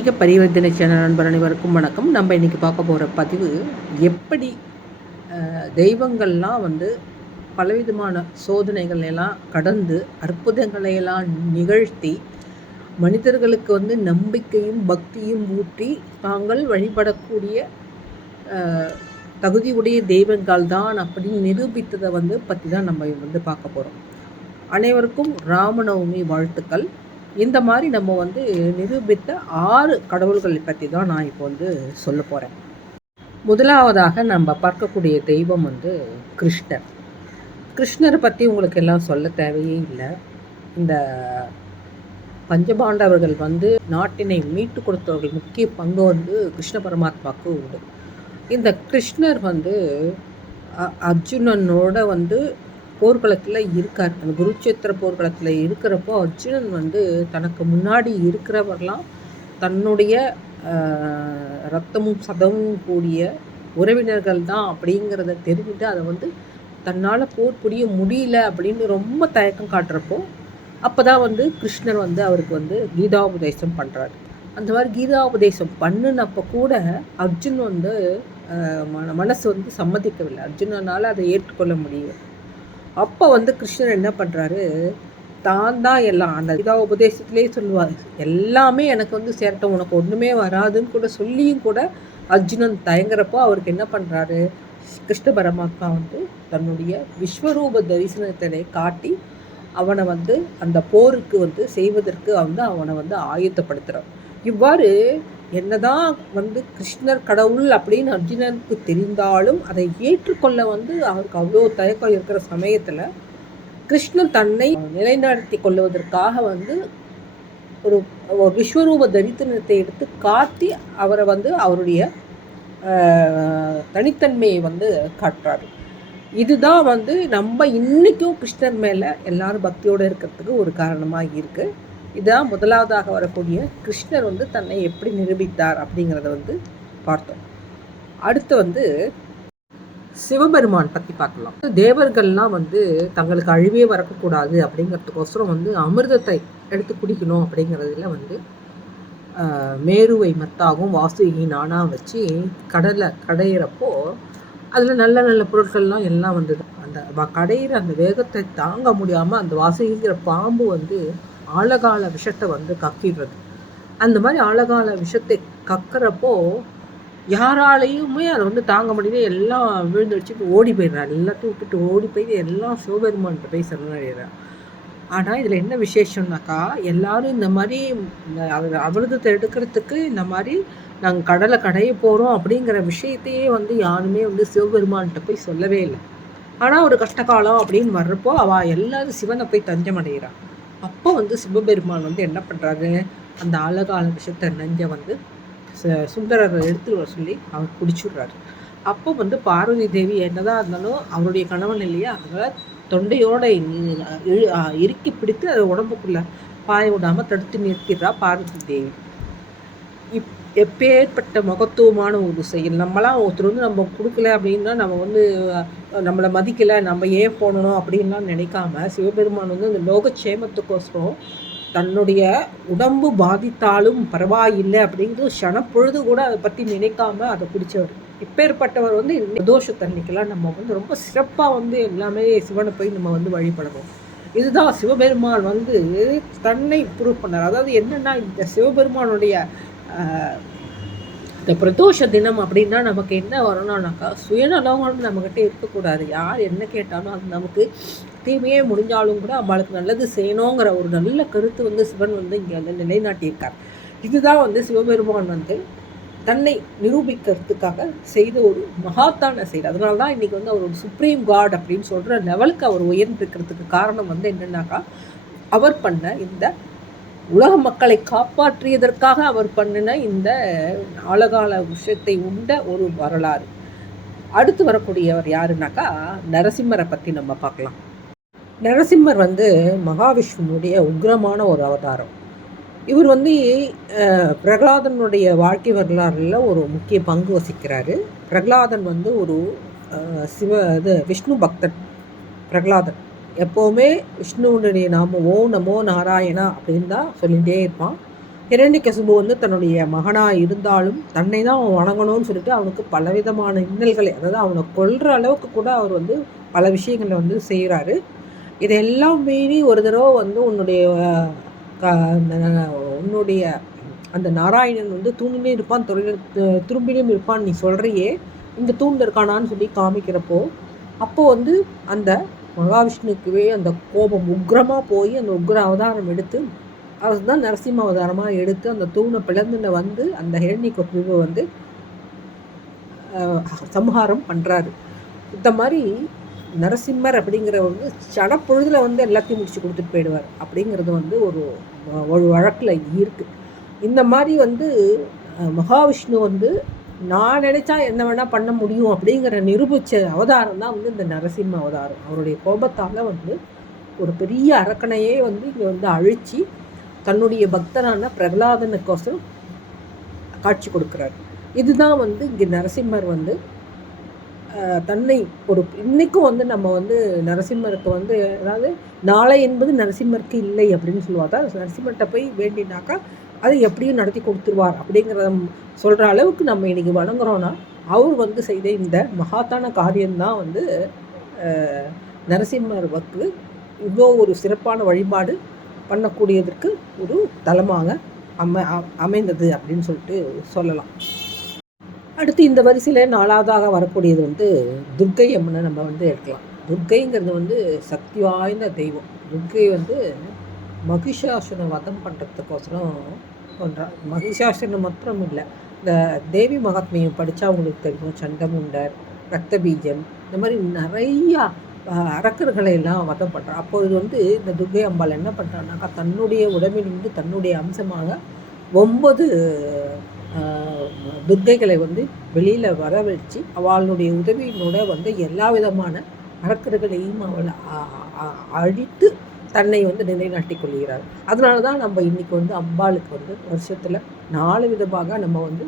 ஆன்மீக பரிவர்த்தனை சேனல் நண்பர் அனைவருக்கும் வணக்கம். நம்ம இன்றைக்கி பார்க்க போகிற பதிவு எப்படி தெய்வங்கள்லாம் பலவிதமான சோதனைகள் எல்லாம் கடந்து அற்புதங்களையெல்லாம் நிகழ்த்தி மனிதர்களுக்கு நம்பிக்கையும் பக்தியும் ஊற்றி தாங்கள் வழிபடக்கூடிய தகுதியுடைய தெய்வங்கள் தான் அப்படின்னு நிரூபித்ததை பற்றி தான் நம்ம பார்க்க போகிறோம். அனைவருக்கும் ராமநவமி வாழ்த்துக்கள். இந்த மாதிரி நம்ம நிரூபித்த 6 கடவுள்களை பற்றி தான் நான் இப்போ சொல்ல போகிறேன். முதலாவதாக நம்ம பார்க்கக்கூடிய தெய்வம் கிருஷ்ணர். கிருஷ்ணரை பற்றி உங்களுக்கு எல்லாம் சொல்ல தேவையே இல்லை. இந்த பஞ்சபாண்டவர்கள் நாட்டினை மீட்டு கொடுத்தவர்கள் முக்கிய பங்கு கிருஷ்ண பரமாத்மாவுக்கு உண்டு. இந்த கிருஷ்ணர் அர்ஜுனனோட போர்க்களத்தில் இருக்கார். அந்த குருட்சேத்திர போர்க்களத்தில் இருக்கிறப்போ அர்ஜுனன் தனக்கு முன்னாடி இருக்கிறவரெலாம் தன்னுடைய ரத்தமும் சதமும் கூடிய உறவினர்கள் தான் அப்படிங்கிறத தெரிஞ்சுட்டு அதை தன்னால் போர் புரிய முடியல அப்படின்னு ரொம்ப தயக்கம் காட்டுறப்போ அப்போ தான் கிருஷ்ணர் அவருக்கு கீதாபதேசம் பண்ணுறாரு. அந்த மாதிரி கீதாபதேசம் பண்ணினப்போ கூட அர்ஜுன் மனசு சம்மதிக்கவில்லை. அர்ஜுனனால் அதை ஏற்றுக்கொள்ள முடியல. அப்போ கிருஷ்ணர் என்ன பண்ணுறாரு, தான் எல்லாம் அந்த கீதா உபதேசத்திலே சொல்லுவார், எல்லாமே எனக்கு சேரட்டும், உனக்கு ஒன்றுமே வராதுன்னு கூட சொல்லியும் கூட அர்ஜுனன் தயங்குறப்போ அவருக்கு என்ன பண்ணுறாரு, கிருஷ்ண பரமாத்மா தன்னுடைய விஸ்வரூப தரிசனத்தினை காட்டி அவனை அந்த போருக்கு செய்வதற்கு அவனை ஆயத்தப்படுத்துகிறான். இவ்வாறு என்னதான் கிருஷ்ணர் கடவுள் அப்படின்னு அர்ஜுனனுக்கு தெரிந்தாலும் அதை ஏற்றுக்கொள்ள அவருக்கு அவ்வளோ தயக்கம் இருக்கிற சமயத்தில் கிருஷ்ணர் தன்னை நிலைநாட்டி கொள்வதற்காக ஒரு விஸ்வரூப தரிசனத்தை எடுத்து காட்டி அவரை அவருடைய தனித்தன்மையை காட்டுறாரு. இதுதான் நம்ம இன்றைக்கும் கிருஷ்ணர் மேலே எல்லாரும் பக்தியோடு இருக்கிறதுக்கு ஒரு காரணமாக இருக்குது. இதுதான் முதலாவதாக வரக்கூடிய கிருஷ்ணர் தன்னை எப்படி நிரூபித்தார் அப்படிங்கிறத பார்த்தோம். அடுத்து சிவபெருமான் பற்றி பார்க்கலாம். தேவர்கள்லாம் தங்களுக்கு அழிவே வரக்கூடாது அப்படிங்கிறதுக்கோசரம் அமிர்தத்தை எடுத்து குடிக்கணும் அப்படிங்கிறதுல மேருவை மத்தாகவும் வாசுகி நானாக வச்சு கடலை கடையிறப்போ அதில் நல்ல நல்ல பொருட்கள்லாம் எல்லாம் அந்த கடையிற அந்த வேகத்தை தாங்க முடியாமல் அந்த வாசுகிங்கிற பாம்பு ஆழகால விஷத்தை கக்கிடுறது. அந்த மாதிரி ஆழகால விஷத்தை கக்கிறப்போ யாராலையுமே அதை தாங்க முடியல. எல்லாம் விழுந்துடுச்சுட்டு ஓடி போயிடுறாரு. எல்லாத்தையும் விட்டுட்டு ஓடி போய் எல்லாம் சிவபெருமான்கிட்ட போய் சரணடைகிறார். ஆனால் இதில் என்ன விசேஷம்னாக்கா, எல்லாரும் இந்த மாதிரி அமிர்தத்தை எடுக்கிறதுக்கு இந்த மாதிரி நாங்கள் கடலை கடைய போகிறோம் அப்படிங்கிற விஷயத்தையே யாருமே சிவபெருமான்கிட்ட போய் சொல்லவே இல்லை. ஆனால் ஒரு கஷ்டகாலம் அப்படின்னு வர்றப்போ அவள் எல்லாரும் சிவனை போய் தஞ்சம் அடைகிறான். அப்போ சிவபெருமான் என்ன பண்ணுறாரு, அந்த அழகால விஷயத்தை நெஞ்ச சுந்தரரை எடுத்துட்டு வர சொல்லி அவர் குடிச்சுடுறாரு. அப்போ பார்வதி தேவி என்னதான் இருந்தாலும் அவருடைய கணவன் இல்லையா, அதனால் தொண்டையோட இறுக்கி பிடித்து அதை உடம்புக்குள்ள பாய விடாமல் தடுத்து நிறுத்திடுறா பார்வதி தேவி. எப்பேற்பட்ட மகத்துவமான ஒரு செயல். நம்மளாம் ஒருத்தர் நம்ம கொடுக்கல அப்படின்னா நம்ம நம்மளை மதிக்கலை, நம்ம ஏன் போடணும் அப்படின்லாம் நினைக்காம சிவபெருமான் இந்த லோகக்ஷேமத்துக்கோசரம் தன்னுடைய உடம்பு பாதித்தாலும் பரவாயில்லை அப்படிங்கிறது க்ஷணப்பொழுது கூட அதை பற்றி நினைக்காம அதை பிடிச்சவர். இப்பேற்பட்டவர் தோஷத்தன்னைக்கெல்லாம் நம்ம ரொம்ப சிறப்பாக எல்லாமே சிவனை போய் நம்ம வழிபடணும். இதுதான் சிவபெருமான் தன்னை ப்ரூவ் பண்ணார். அதாவது என்னென்னா, இந்த சிவபெருமானுடைய இந்த பிரதோஷ தினம் அப்படின்னா நமக்கு என்ன வரணும்னாக்கா, சுயநலம் நம்மக்கிட்ட இருக்கக்கூடாது. யார் என்ன கேட்டாலும் அது நமக்கு தீமையே முடிஞ்சாலும் கூட அவளுக்கு நல்லது செய்யணுங்கிற ஒரு நல்ல கருத்து சிவன் இங்கே நிலைநாட்டியிருக்கார். இதுதான் சிவபெருமான் தன்னை நிரூபிக்கிறதுக்காக செய்த ஒரு மகாத்தான செயல். அதனால தான் இன்றைக்கி அவர் ஒரு சுப்ரீம் காட் அப்படின்னு சொல்கிற லெவலுக்கு அவர் உயர்ந்திருக்கிறதுக்கு காரணம் என்னென்னாக்கா, அவர் பண்ண இந்த உலக மக்களை காப்பாற்றியதற்காக அவர் பண்ணின இந்த ஆழகால விஷயத்தை உண்ட ஒரு வரலாறு. அடுத்து வரக்கூடியவர் யாருன்னாக்கா, நரசிம்மரை பற்றி நம்ம பார்க்கலாம். நரசிம்மர் மகாவிஷ்ணுனுடைய உக்ரமான ஒரு அவதாரம். இவர் பிரகலாதனுடைய வாழ்க்கை வரலாறுல ஒரு முக்கிய பங்கு வசிக்கிறாரு. பிரகலாதன் ஒரு விஷ்ணு பக்தன். பிரகலாதன் எப்போவுமே விஷ்ணுவுடைய நாம ஓம் நமோ நாராயணா அப்படின்னு தான் சொல்லிகிட்டே இருப்பான். ஹிரண்யகசிபு வந்து தன்னுடைய மகனாக இருந்தாலும் தன்னை தான் அவன் வணங்கணும்னு சொல்லிட்டு அவனுக்கு பலவிதமான இன்னல்களை, அதாவது அவனை கொல்ற அளவுக்கு கூட அவர் வந்து பல விஷயங்களை வந்து செய்கிறாரு. இதெல்லாம் மீறி ஒரு தடவை வந்து உன்னுடைய அந்த நாராயணன் வந்து தூணிலே இருப்பான், துரும்பிலும் இருப்பான், நீ சொல்கிறியே இந்த தூணில் இருக்கானான்னு சொல்லி காமிக்கிறப்போ, அப்போது வந்து அந்த மகாவிஷ்ணுக்குவே அந்த கோபம் உக்ரமாக போய் அந்த உக்ர அவதாரம் எடுத்து, அவர் தான் நரசிம்ம அவதாரமாக எடுத்து அந்த தூணை பிளந்துன்னு வந்து அந்த ஹிரண்யகசிபுவை வந்து சம்ஹாரம் பண்ணுறாரு. இந்த மாதிரி நரசிம்மர் அப்படிங்கிறவர் வந்து சடப்பொழுதில் வந்து எல்லாத்தையும் முடிச்சு கொடுத்துட்டு போயிடுவார் அப்படிங்கிறது வந்து ஒரு வழக்கில் இருக்குது. இந்த மாதிரி வந்து மகாவிஷ்ணு வந்து நான் நினைச்சா என்ன வேணால் பண்ண முடியும் அப்படிங்கிற நிரூபித்த அவதாரம் தான் வந்து இந்த நரசிம்ம அவதாரம். அவருடைய கோபத்தால் வந்து ஒரு பெரிய அரக்கனையே வந்து இங்கே வந்து அழித்து தன்னுடைய பக்தனான பிரகலாதனுக்கோசரம் காட்சி கொடுக்குறார். இதுதான் வந்து இங்கே நரசிம்மர் வந்து தன்னை இன்னைக்கும் வந்து நம்ம வந்து நரசிம்மருக்கு வந்து, அதாவது நாளை என்பது நரசிம்மருக்கு இல்லை அப்படின்னு சொல்லுவாங்க. நரசிம்மர்கிட்ட போய் வேண்டினாக்கா அதை எப்படியும் நடத்தி கொடுத்துருவார் அப்படிங்கிறத சொல்கிற அளவுக்கு நம்ம இன்றைக்கி வணங்குறோன்னா, அவர் வந்து செய்த இந்த மகாத்தான காரியம்தான் வந்து நரசிம்மருக்கு இவ்வளோ ஒரு சிறப்பான வழிபாடு பண்ணக்கூடியதற்கு ஒரு தலமாக அமைந்தது அப்படின்னு சொல்லிட்டு சொல்லலாம். அடுத்து இந்த வரிசையில் 4வதாக வரக்கூடியது வந்து துர்க்கை அம்மனை நம்ம வந்து எடுக்கலாம். துர்க்கைங்கிறது வந்து சக்தி வாய்ந்த தெய்வம். துர்க்கை வந்து மகிஷாசுரனை வதம் பண்ணுறதுக்கோசரம் பண்ணுறான். மகிஷாசுரன் மாத்திரம் இல்லை, இந்த தேவி மகாத்மியம் படித்தா அவங்களுக்கு தெரியும். சண்டமுண்டர், ரத்த பீஜம், இந்த மாதிரி நிறையா அரக்கர்களை எல்லாம் வதம் பண்ணுறான். அப்போது வந்து இந்த துர்க்கை அம்பாள் என்ன பண்ணுறான்னாக்கா, தன்னுடைய உடம்பிலிருந்து தன்னுடைய அம்சமாக 9 துர்க்கைகளை வந்து வெளியில் வரவழைச்சு அவளுடைய உதவியினோட வந்து எல்லா விதமான அரக்கர்களையும் அவளை அழித்து தன்னை வந்து நிலைநாட்டி கொள்கிறார். அதனால தான் நம்ம இன்றைக்கி வந்து அம்பாளுக்கு வந்து வருஷத்தில் 4 விதமாக நம்ம வந்து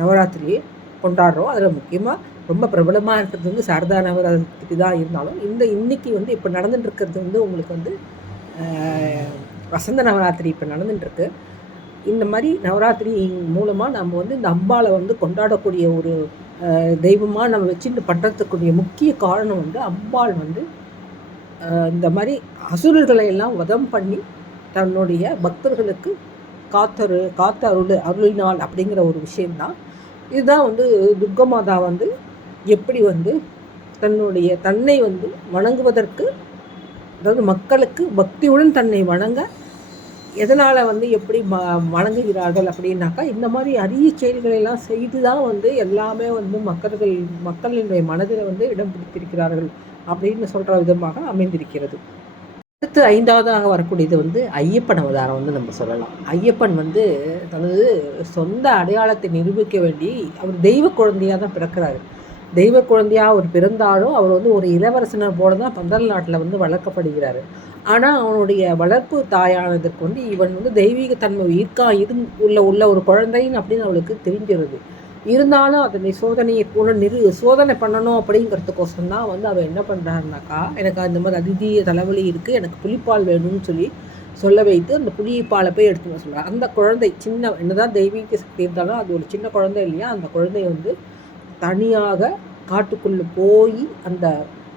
நவராத்திரியை கொண்டாடுறோம். அதில் முக்கியமாக ரொம்ப பிரபலமாக இருக்கிறது வந்து சாரதா நவராத்திரி தான். இருந்தாலும் இன்னைக்கு வந்து இப்போ நடந்துட்டுருக்கிறது வந்து உங்களுக்கு வந்து வசந்த நவராத்திரி இப்போ நடந்துட்டுருக்கு. இந்த மாதிரி நவராத்திரி மூலமாக நம்ம வந்து இந்த அம்பாளை வந்து கொண்டாடக்கூடிய ஒரு தெய்வமாக நம்ம வச்சுட்டு பண்ணுறதுக்குரிய முக்கிய காரணம் வந்து அம்பாள் வந்து இந்த மாதிரி அசுரர்களை எல்லாம் வதம் பண்ணி தன்னுடைய பக்தர்களுக்கு அருளினாள் அப்படிங்கிற ஒரு விஷயம்தான். இதுதான் வந்து துர்கமாதா வந்து எப்படி வந்து தன்னை வந்து வணங்குவதற்கு, அதாவது மக்களுக்கு பக்தியுடன் தன்னை வணங்க எதனால் வந்து எப்படி வணங்குகிறார்கள் அப்படின்னாக்கா, இந்த மாதிரி அரிய செயல்களெல்லாம் செய்து தான் வந்து எல்லாமே வந்து மக்களினுடைய மனதில் வந்து இடம் பிடித்திருக்கிறார்கள் அப்படின்னு சொல்கிற விதமாக அமைந்திருக்கிறது. அடுத்து 5வதாக வரக்கூடியது வந்து ஐயப்பன் அவதாரம் வந்து நம்ம சொல்லலாம். ஐயப்பன் வந்து தனது சொந்த அடையாளத்தை நிரூபிக்க வேண்டி அவர் தெய்வ குழந்தையாக தான் பிறக்கிறாரு. தெய்வ குழந்தையாக அவர் பிறந்தாலும் அவர் வந்து ஒரு இளவரசனை போல தான் பந்தல் நாட்டில் வந்து வளர்க்கப்படுகிறார். ஆனால் அவனுடைய வளர்ப்பு தாயானதற்கு வந்து இவன் வந்து தெய்வீகத்தன்மை உள்ள ஒரு குழந்தைன்னு அப்படின்னு அவளுக்கு தெரிஞ்சிருது. இருந்தாலும் அதனை சோதனையை கூட சோதனை பண்ணணும் அப்படிங்கிறதுக்கோசரம் தான் வந்து அவள் என்ன பண்ணுறாருனாக்கா, எனக்கு அந்த மாதிரி அதிதீய தலைவலி இருக்குது, எனக்கு புலிப்பால் வேணும்னு சொல்ல வைத்து அந்த புலிப்பாலை போய் எடுத்துன்னு சொல்கிறார். அந்த குழந்தை என்னதான் தெய்வீக சக்தி இருந்தாலும் அது ஒரு சின்ன குழந்தை இல்லையா, அந்த குழந்தை வந்து தனியாக காட்டுக்குள்ளே போய் அந்த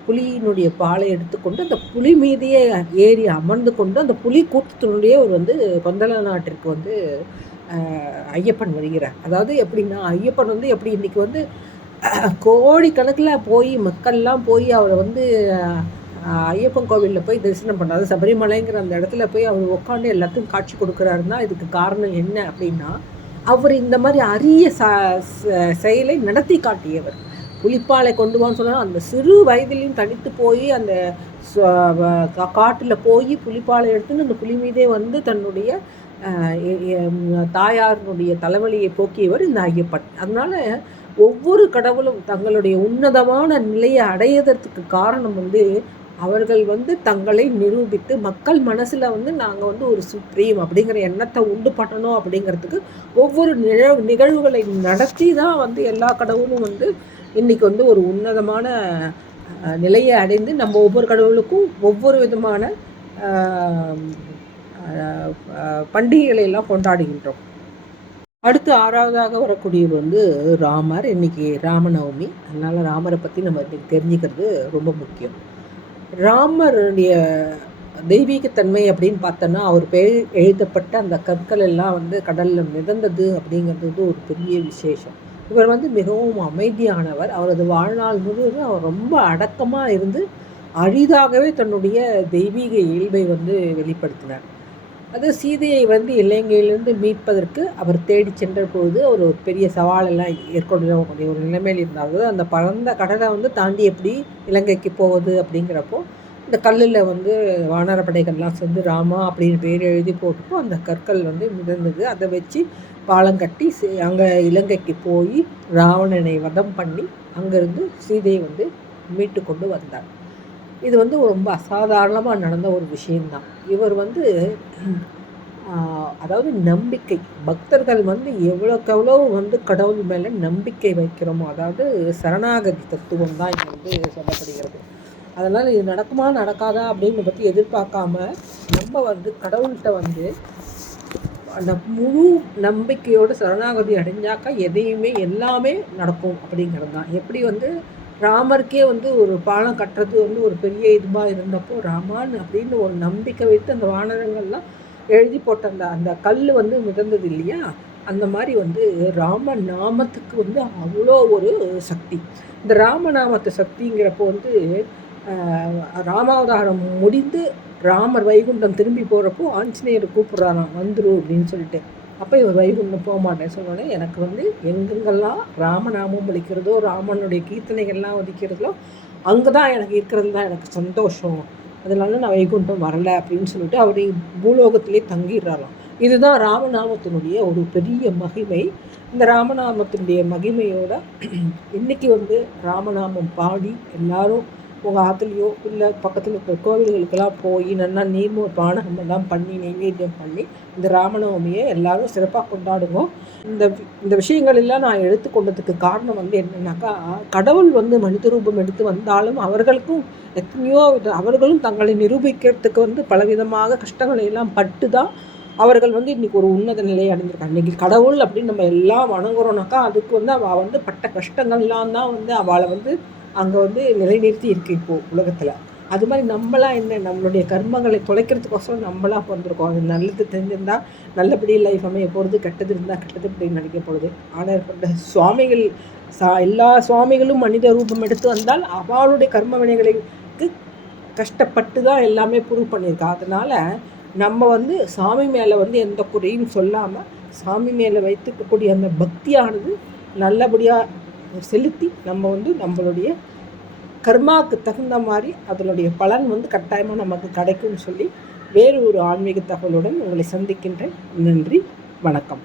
புலியினுடைய பாலை எடுத்துக்கொண்டு அந்த புலி மீதையே ஏறி அமர்ந்து கொண்டு அந்த புலி கூட்டத்தினுடைய ஒரு வந்து பந்தல நாட்டிற்கு வந்து ஐயப்பன் வருகிறார். அதாவது எப்படின்னா, ஐயப்பன் வந்து எப்படி இன்றைக்கி வந்து கோடிக்கணக்கில் போய் மக்கள்லாம் போய் அவரை வந்து ஐயப்பன் கோவிலில் போய் தரிசனம் பண்ணுறாரு. சபரிமலைங்கிற அந்த இடத்துல போய் அவர் உட்காந்து எல்லாத்துக்கும் காட்சி கொடுக்குறாருன்னா இதுக்கு காரணம் என்ன அப்படின்னா, அவர் இந்த மாதிரி அரிய செயலை நடத்தி காட்டியவர். புலிப்பாலை கொண்டு வான்னு சொன்னால் அந்த சிறு வயதிலையும் தனித்து போய் அந்த காட்டில் போய் புலிப்பாலை எடுத்துன்னு அந்த புலி மீதே வந்து தன்னுடைய தாயாருடைய தலைவலியை போக்கியவர் இந்த ஐயப்பன். அதனால் ஒவ்வொரு கடவுளும் தங்களுடைய உன்னதமான நிலையை அடையதற்கு காரணம் வந்து அவர்கள் வந்து தங்களை நிரூபித்து மக்கள் மனசில் வந்து நாங்கள் வந்து ஒரு சுப்ரீம் அப்படிங்கிற எண்ணத்தை உண்டு பண்ணணும் அப்படிங்கிறதுக்கு ஒவ்வொரு நிகழ்வுகளை நடத்தி தான் வந்து எல்லா கடவுளும் வந்து இன்றைக்கி வந்து ஒரு உன்னதமான நிலையை அடைந்து நம்ம ஒவ்வொரு கடவுளுக்கும் ஒவ்வொரு விதமான பண்டிகைகளை எல்லாம் கொண்டாடுகின்றோம். அடுத்து 6வதாக வரக்கூடியவர் வந்து ராமர். இன்றைக்கி ராமநவமி. அதனால் ராமரை பற்றி நம்ம இன்றைக்கி தெரிஞ்சுக்கிறது ரொம்ப முக்கியம். ராமருடைய தெய்வீகத்தன்மை அப்படின்னு பார்த்தோன்னா, அவர் பெயர் எழுதப்பட்ட அந்த கற்கள் எல்லாம் வந்து கடலில் மிதந்தது அப்படிங்கிறது வந்து ஒரு பெரிய விசேஷம். இவர் வந்து மிகவும் அமைதியானவர். அவரது வாழ்நாள் முழுவதும் அவர் ரொம்ப அடக்கமாக இருந்து அரிதாகவே தன்னுடைய தெய்வீக இயல்பை வந்து வெளிப்படுத்தினார். அது சீதையை வந்து இலங்கையிலிருந்து மீட்பதற்கு அவர் தேடி சென்ற பொழுது ஒரு பெரிய சவாலெல்லாம் ஏற்படக்கூடிய ஒரு நிலைமையில் இருந்தார். அந்த பரந்த கடலை வந்து தாண்டி எப்படி இலங்கைக்கு போகுது அப்படிங்கிறப்போ இந்த கல்லில் வந்து வானரப்படைகள்லாம் சேர்ந்து ராமா அப்படின்னு பேர் எழுதி போட்டுப்போ அந்த கற்கள் வந்து மிதந்தது. அதை வச்சு பாலம் கட்டி அங்கே இலங்கைக்கு போய் ராவணனை வதம் பண்ணி அங்கேருந்து சீதையை வந்து மீட்டு கொண்டு வந்தார். இது வந்து ரொம்ப அசாதாரணமாக நடந்த ஒரு விஷயந்தான். இவர் வந்து அதாவது நம்பிக்கை, பக்தர்கள் வந்து எவ்வளோக்கு வந்து கடவுள் மேலே நம்பிக்கை வைக்கிறோமோ, அதாவது சரணாகதி தத்துவம் தான் இங்கே வந்து சொல்லப்படுகிறது. அதனால் இது நடக்குமா நடக்காதா அப்படின்னு பற்றி எதிர்பார்க்காம நம்ம வந்து கடவுள்கிட்ட வந்து அந்த முழு நம்பிக்கையோடு சரணாகதி அடைஞ்சாக்கா எதையுமே எல்லாமே நடக்கும் அப்படிங்கிறது தான். எப்படி வந்து ராமருக்கே வந்து ஒரு பாலம் கட்டுறது வந்து ஒரு பெரிய இதுவாக இருந்தப்போ ராமான் அப்படின்னு ஒரு நம்பிக்கை வைத்து அந்த வானரங்கள்லாம் எழுதி போட்ட அந்த அந்த கல் வந்து மிதந்தது இல்லையா, அந்த மாதிரி வந்து ராம நாமத்துக்கு வந்து அவ்வளோ ஒரு சக்தி. இந்த ராமநாமத்து சக்திங்கிறப்போ வந்து ராமாவதாரம் முடிந்து ராமர் வைகுண்டம் திரும்பி போகிறப்போ ஆஞ்சநேயர் கூப்பிட்றாராம் வந்துரு அப்படின்னு சொல்லிட்டு. அப்போ இவர் வைகுண்டம் போக மாட்டேன் சொன்னோடனே எனக்கு வந்து எங்கெங்கெல்லாம் ராமநாமம் ஒலிக்கிறதோ ராமனுடைய கீர்த்தனைகள்லாம் ஒலிக்கிறதோ அங்கே தான் எனக்கு இருக்கிறது தான் எனக்கு சந்தோஷம், அதனால நான் வைகுண்டம் வரலை அப்படின்னு சொல்லிட்டு அவர் பூலோகத்திலே தங்கிடுறாராம். இதுதான் ராமநாமத்தினுடைய ஒரு பெரிய மகிமை. இந்த ராமநாமத்தினுடைய மகிமையோட இன்றைக்கி வந்து ராமநாமம் பாடி எல்லாரும் உங்கள் ஆற்றுலையோ இல்லை பக்கத்தில் இருக்கிற கோவில்களுக்கெல்லாம் போய் நல்லா நீர்மோர் பானகம் எல்லாம் பண்ணி நைவேத்தியம் பண்ணி இந்த ராமநவமியை எல்லாரும் சிறப்பாக கொண்டாடுங்க. இந்த விஷயங்கள் எல்லாம் நான் எடுத்துக்கொண்டதுக்கு காரணம் வந்து என்னென்னாக்கா, கடவுள் வந்து மனித ரூபம் எடுத்து வந்தாலும் அவர்களுக்கும் எத்தனையோ அவர்களும் தங்களை நிரூபிக்கிறதுக்கு வந்து பலவிதமாக கஷ்டங்களை எல்லாம் பட்டு தான் அவர்கள் வந்து இன்றைக்கி ஒரு உன்னத நிலையை அடைஞ்சிருக்காங்க. இன்றைக்கி கடவுள் அப்படின்னு நம்ம எல்லாம் வணங்குறோம்னாக்கா அதுக்கு வந்து அவள் வந்து பட்ட கஷ்டங்கள்லாம் தான் வந்து அவளை வந்து அங்கே வந்து நிலைநிறுத்தி இருக்குது இப்போது உலகத்தில். அது மாதிரி நம்மளாம் என்ன, நம்மளுடைய கர்மங்களை தொலைக்கிறதுக்கோசரம் நம்மளாம் பிறந்திருக்கோம். அது நல்லது தெரிஞ்சிருந்தால் நல்லபடி லைஃப் அமைய போகிறது, கெட்டது இருந்தால் கெட்டது இப்படி நினைக்க போகிறது. ஆனால் ஏற்பட்ட சுவாமிகள் எல்லா சுவாமிகளும் மனித ரூபம் எடுத்து வந்தால் அவளுடைய கர்ம வினைகளுக்கு கஷ்டப்பட்டு தான் எல்லாமே ப்ரூவ் பண்ணியிருக்கா. அதனால் நம்ம வந்து சாமி மேலே வந்து எந்த குறையும் சொல்லாமல் சாமி மேலே வைத்துக்கக்கூடிய அந்த பக்தியானது நல்லபடியாக செலுத்தி நம்ம வந்து நம்மளுடைய கர்மாவுக்கு தகுந்த மாதிரி அதனுடைய பலன் வந்து கட்டாயமாக நமக்கு கிடைக்கும்னு சொல்லி வேறு ஒரு ஆன்மீக தகவலுடன் உங்களை சந்திக்கின்றேன். நன்றி, வணக்கம்.